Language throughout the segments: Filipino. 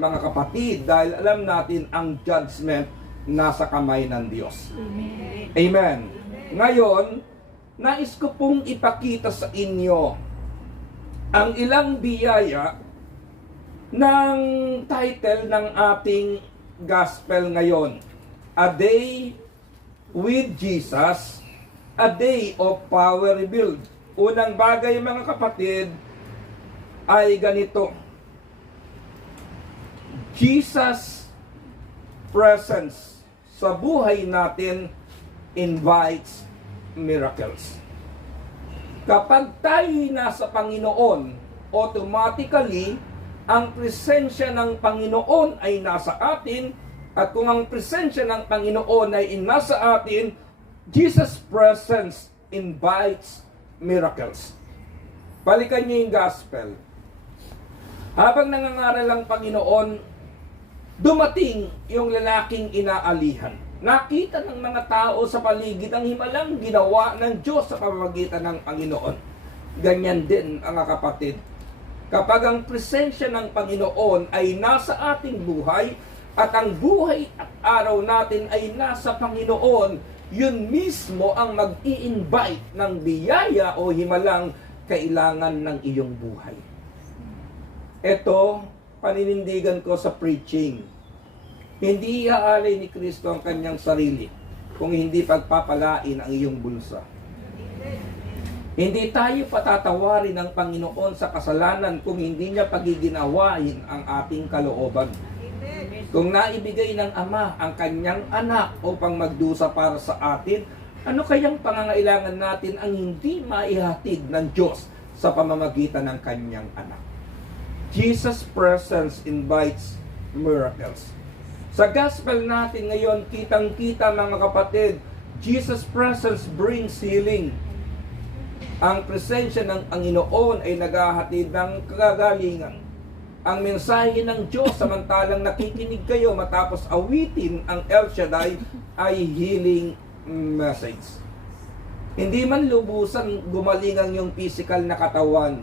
mga kapatid, dahil alam natin ang judgment nasa kamay ng Diyos. Amen. Amen. Ngayon, nais ko pong ipakita sa inyo ang ilang biyaya ng title ng ating gospel ngayon. A Day with Jesus, A Day of Power Revealed. Unang bagay, mga kapatid, ay ganito. Jesus' presence sa buhay natin invites miracles. Kapag tayo nasa Panginoon, automatically, ang presensya ng Panginoon ay nasa atin, at kung ang presensya ng Panginoon ay nasa atin, Jesus' presence invites miracles. Balikan niyo yung gospel. Habang nangangaral ang Panginoon, dumating yung lalaking inaalihan. Nakita ng mga tao sa paligid ang himalang ginawa ng Diyos sa pamamagitan ng Panginoon. Ganyan din, mga kapatid. Kapag ang presensya ng Panginoon ay nasa ating buhay, at ang buhay at araw natin ay nasa Panginoon, yun mismo ang mag-i-invite ng biyaya o himalang kailangan ng iyong buhay. Ito, paninindigan ko sa preaching. Hindi iaalay ni Kristo ang kanyang sarili kung hindi pagpapalain ang iyong bulsa. Hindi tayo patatawarin ng Panginoon sa kasalanan kung hindi niya pagiginawain ang ating kalooban. Kung naibigay ng Ama ang kanyang anak upang magdusa para sa atin, ano kayang pangangailangan natin ang hindi maihatid ng Diyos sa pamamagitan ng kanyang anak? Jesus' presence invites miracles. Sa gospel natin ngayon, kitang-kita, mga kapatid, Jesus' presence brings healing. Ang presensya ng Panginoon ay naghahatid ng kagagalingan. Ang mensahe ng Diyos, samantalang nakikinig kayo matapos awitin ang El Shaddai, ay healing message. Hindi man lubusan gumaling ang iyong physical na katawan,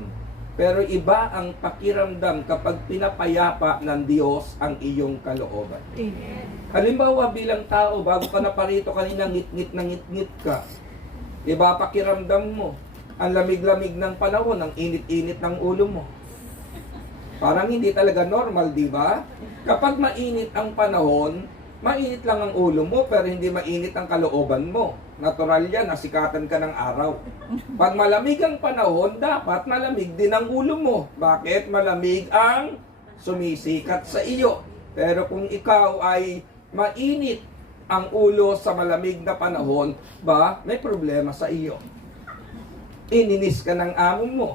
pero iba ang pakiramdam kapag pinapayapa ng Diyos ang iyong kalooban. Amen. Halimbawa, bilang tao, bago ka na parito kanina, ngit-ngit ka. Iba pakiramdam mo. Ang lamig-lamig ng panahon, ang init-init ng ulo mo. Parang hindi talaga normal, di ba? Kapag mainit ang panahon, mainit lang ang ulo mo, pero hindi mainit ang kalooban mo. Natural yan, nasikatan ka ng araw. Pag malamig ang panahon, dapat malamig din ang ulo mo. Bakit? Malamig ang sumisikat sa iyo. Pero kung ikaw ay mainit ang ulo sa malamig na panahon, ba, may problema sa iyo. Ininis ka ng amo mo.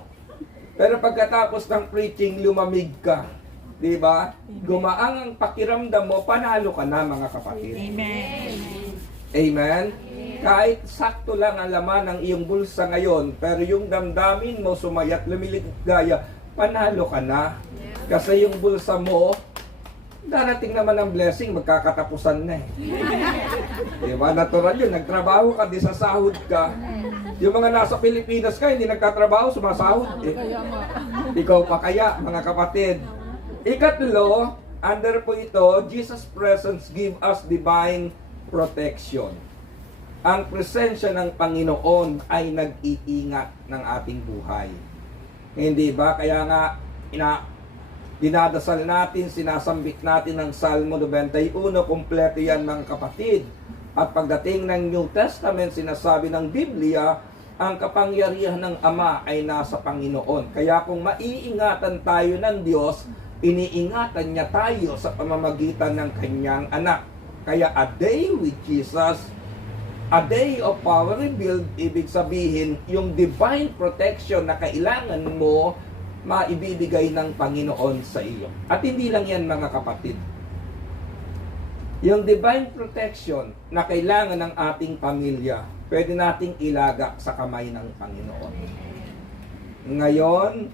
Pero pagkatapos ng preaching, lumamig ka. Di ba? Gumaang ang pakiramdam mo, panalo ka na, mga kapatid. Amen. Amen? Kahit sakto lang ang laman ng iyong bulsa ngayon, pero yung damdamin mo sumayat, lumiligaya, panalo ka na. Kasi yung bulsa mo, darating naman ang blessing, magkakatapusan na eh. Diba? Natural yun, nagtrabaho ka, di sasahod ka. Yung mga nasa Pilipinas ka, hindi nagtatrabaho, sumasahod eh. Ikaw pa kaya, mga kapatid. Ikatlo, under po ito, Jesus' presence give us divine protection. Ang presensya ng Panginoon ay nag-iingat ng ating buhay. Hindi ba? Kaya nga, dinadasal natin, sinasambit natin ang Salmo 91, kompleto yan, mga kapatid. At pagdating ng New Testament, sinasabi ng Biblia, ang kapangyarihan ng Ama ay nasa Panginoon. Kaya kung maiingatan tayo ng Diyos, iniingatan niya tayo sa pamamagitan ng kanyang anak. Kaya a day with Jesus, a day of power revealed, ibig sabihin, yung divine protection na kailangan mo, maibibigay ng Panginoon sa iyo. At hindi lang yan, mga kapatid. Yung divine protection na kailangan ng ating pamilya, pwede nating ilaga sa kamay ng Panginoon. Ngayon,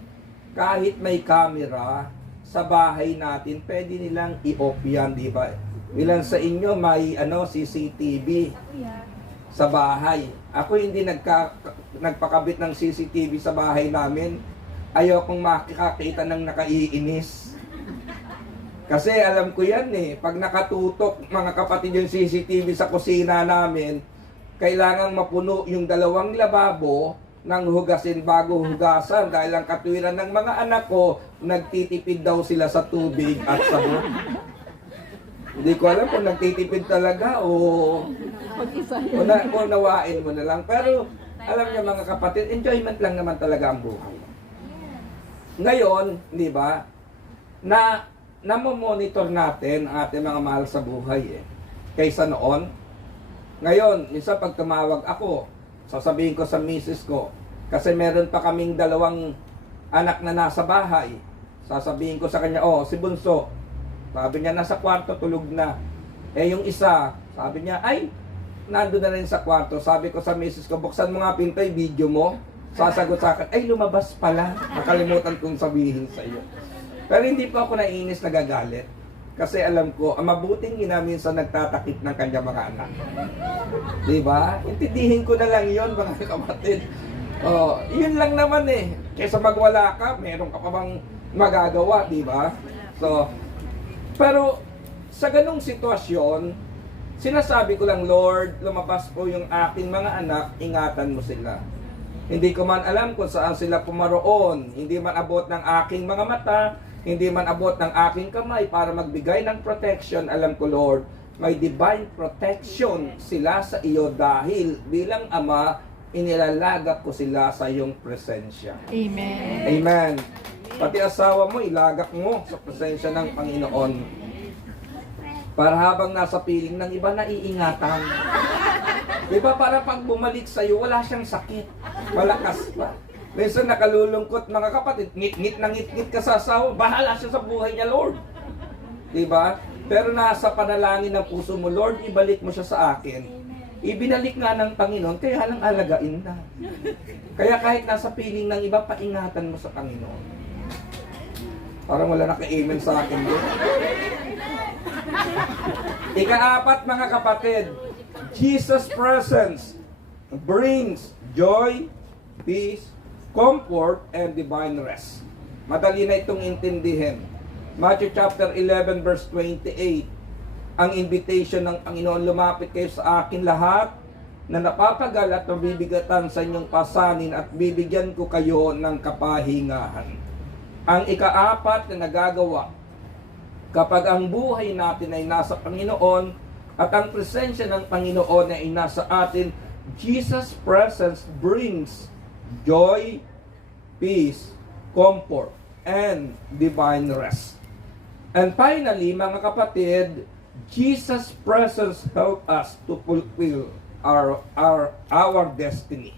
kahit may camera sa bahay natin, pwede nilang i-off yan, di ba? Ilan sa inyo may CCTV sa bahay. Ako hindi nagpakabit ng CCTV sa bahay namin. Ayaw kong makikita ng nakaiinis. Kasi alam ko yan eh, pag nakatutok mga kapatid yung CCTV sa kusina namin, kailangang mapuno yung 2 lababo ng hugasin bago hugasan dahil ang katwiran ng mga anak ko, nagtitipid daw sila sa tubig at sabon. Hindi ko alam kung nagtitipid talaga o nawain mo na lang. Pero alam niyo mga kapatid, enjoyment lang naman talaga ang buhay. Ngayon, di ba, namomonitor natin ang ating mga mahal sa buhay eh. Kaysa noon, ngayon, minsan pag tumawag ako, sasabihin ko sa misis ko, kasi meron pa kaming 2 anak na nasa bahay, sasabihin ko sa kanya, oh, si Bunso, sabi niya, nasa kwarto, tulog na. Eh, yung isa, sabi niya, ay, nandun na rin sa kwarto. Sabi ko sa misis ko, buksan mo nga pinto, video mo. Sasagot sa akin, ay, lumabas pala. Nakalimutan kong sabihin sa iyo. Pero hindi pa ako naiinis, nagagalit. Kasi alam ko, ang mabuting ina minsan nagtatakip ng kanyang mga anak. Diba? Intindihin ko na lang yon mga kapatid. Oh, yun lang naman eh. Kaysa magwala ka, meron ka pa bang magagawa, diba? So, pero sa ganung sitwasyon, sinasabi ko lang, Lord, lumabas po yung aking mga anak, ingatan mo sila. Hindi ko man alam kung saan sila pumaroon, hindi man abot ng aking mga mata, hindi man abot ng aking kamay para magbigay ng protection. Alam ko, Lord, may divine protection sila sa iyo dahil bilang Ama, inilalagak ko sila sa iyong presensya. Amen. Amen. Pati asawa mo, ilagak mo sa presensya ng Panginoon. Para habang nasa piling ng iba, naiingatan. Diba para pag bumalik sa'yo, wala siyang sakit. Malakas pa. Minsan nakalulungkot mga kapatid, ngit-ngit na ngit-ngit ka sa asawa, bahala siya sa buhay niya, Lord. Diba? Pero nasa panalangin ng puso mo, Lord, ibalik mo siya sa akin. Ibinalik nga ng Panginoon, kaya lang alagain na. Kaya kahit nasa piling ng iba, paingatan mo sa Panginoon. Parang wala naka-amen sa akin doon. Ika-4 mga kapatid, Jesus' presence brings joy, peace, comfort, and divine rest. Madali na itong intindihin. Matthew chapter 11 verse 28, ang invitation ng Panginoon, lumapit kayo sa akin lahat na napapagal at mabibigatan sa inyong pasanin at bibigyan ko kayo ng kapahingahan. Ang ika-4 na nagagawa kapag ang buhay natin ay nasa Panginoon at ang presensya ng Panginoon ay nasa atin, Jesus' presence brings joy, peace, comfort, and divine rest. And finally, mga kapatid, Jesus' presence help us to fulfill our destiny.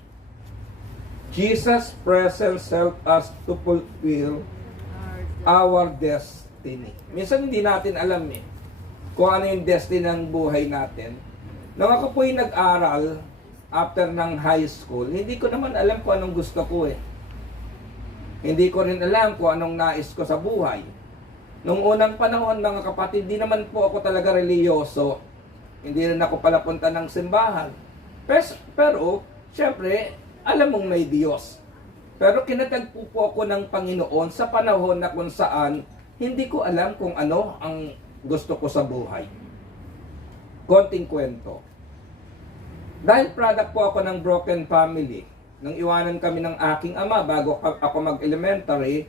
Jesus' presence help us to fulfill our destiny. Minsan hindi natin alam kung ano yung destiny ng buhay natin. Nung ako po'y nag-aral after ng high school, hindi ko naman alam kung anong gusto ko Hindi ko rin alam kung anong nais ko sa buhay. Nung unang panahon mga kapatid, di naman po ako talaga reliyoso. Hindi rin ako palapunta ng simbahan. Pero syempre, alam mong may Diyos. Pero kinatagpo po ako ng Panginoon sa panahon na kung saan hindi ko alam kung ano ang gusto ko sa buhay. Konting kwento. Dahil product po ako ng broken family, nang iwanan kami ng aking ama bago ako mag-elementary,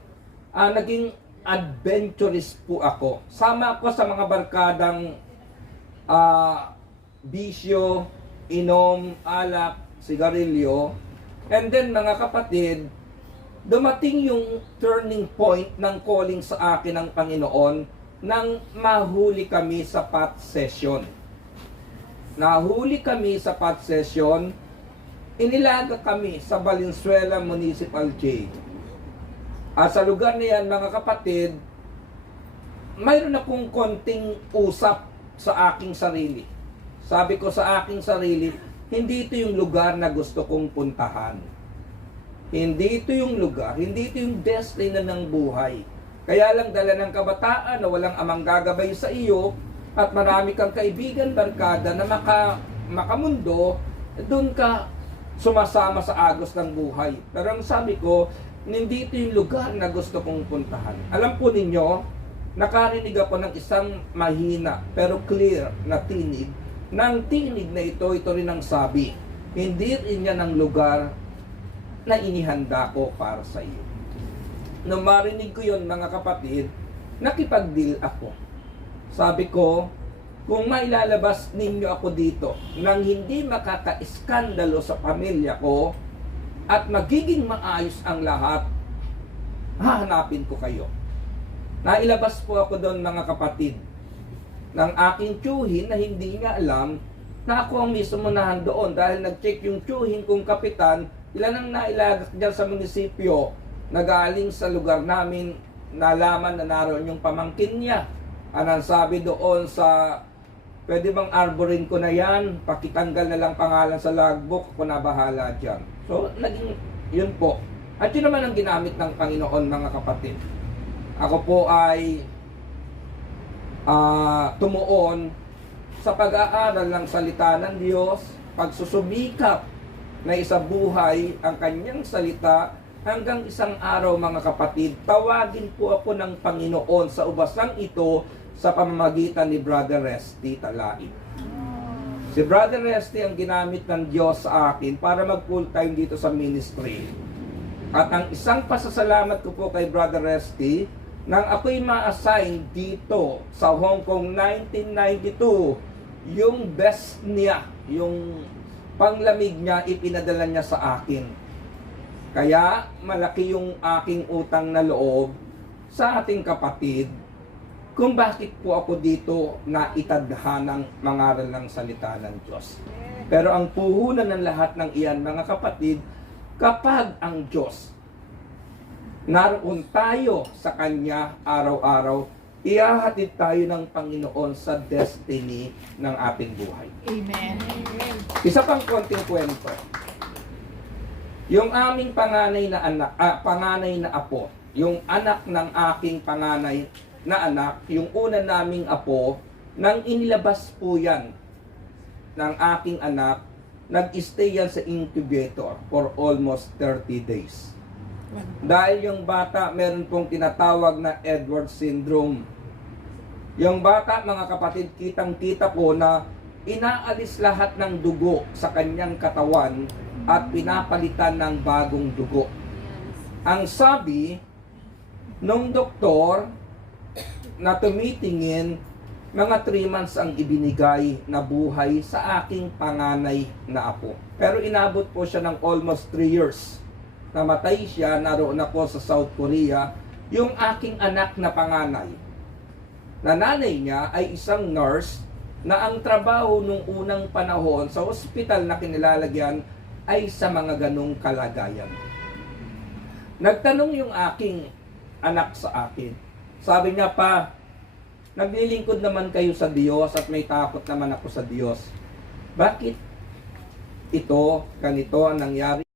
naging adventurous po ako. Sama ako sa mga barkadang bisyo, inom, alak, sigarilyo. And then mga kapatid, dumating yung turning point ng calling sa akin ng Panginoon nang mahuli kami sa pot session. Nahuli kami sa pot session, inilaga kami sa Valenzuela Municipal Jail. At sa lugar na yan, mga kapatid, mayroon akong konting usap sa aking sarili. Sabi ko sa aking sarili, hindi ito yung lugar na gusto kong puntahan. Hindi ito yung lugar, hindi ito yung destiny ng buhay. Kaya lang dala ng kabataan na walang amang gagabay sa iyo at marami kang kaibigan, barkada na makamundo, doon ka sumasama sa agos ng buhay. Pero ang sabi ko, hindi ito yung lugar na gusto kong puntahan. Alam po ninyo, nakarinig ako ng isang mahina pero clear na tinig. Nang tinig na ito rin ang sabi, hindi rin yan ang lugar na inihanda ko para sa iyo. Nung marinig ko yun, mga kapatid, nakipag-deal ako. Sabi ko, kung mailalabas ninyo ako dito nang hindi makaka-iskandalo sa pamilya ko at magiging maayos ang lahat, hahanapin ko kayo. Nailabas po ako doon, mga kapatid, ng aking tiyuhin na hindi niya alam na ako ang mismo doon dahil nag-check yung tiyuhin kong kapitan, ilan ang nailagak dyan sa munisipyo na galing sa lugar namin, nalaman na naroon yung pamangkin niya. Anong sabi doon sa, pwede bang arborin ko na yan, pakitanggal na lang pangalan sa logbook, ako na bahala dyan. So, naging yun po. At yun naman ang ginamit ng Panginoon, mga kapatid. Ako po ay tumuon sa pag-aaral ng salita ng Diyos, pagsusumikap na isabuhay ang kanyang salita hanggang isang araw, mga kapatid, tawagin po ako ng Panginoon sa ubasang ito sa pamamagitan ni Brother Resty Talaib. Si Brother Resty ang ginamit ng Diyos sa akin para mag full time dito sa ministry. At ang isang pasasalamat ko po kay Brother Resty, nang ako'y ma-assign dito sa Hong Kong 1992, yung best niya, yung panglamig niya, ipinadala niya sa akin. Kaya malaki yung aking utang na loob sa ating kapatid kung bakit po ako dito na itadhanang mangaral ng salita ng Diyos. Pero ang puhunan ng lahat ng iyan, mga kapatid, kapag ang Diyos naroon tayo sa Kanya araw-araw, ihahatid tayo ng Panginoon sa destiny ng ating buhay. Amen. Isa pang konting kwento. Yung aming panganay na anak, panganay na apo, yung anak ng aking panganay na anak, yung una naming apo, nang inilabas po yan ng aking anak, nag-stay yan sa incubator for almost 30 days. Dahil yung bata, meron pong tinatawag na Edwards syndrome. Yung bata, mga kapatid, kitang-kita po na inaalis lahat ng dugo sa kanyang katawan at pinapalitan ng bagong dugo. Ang sabi nung doktor na tumitingin, mga 3 months ang ibinigay na buhay sa aking panganay na apo. Pero inabot po siya ng almost 3 years. Namatay siya, naroon ako sa South Korea. Yung aking anak na panganay, na nanay niya ay isang nurse na ang trabaho nung unang panahon sa ospital na kinilalagyan ay sa mga ganong kalagayan. Nagtanong yung aking anak sa akin. Sabi niya, pa, naglilingkod naman kayo sa Diyos at may takot naman ako sa Diyos. Bakit ito, ganito ang nangyari?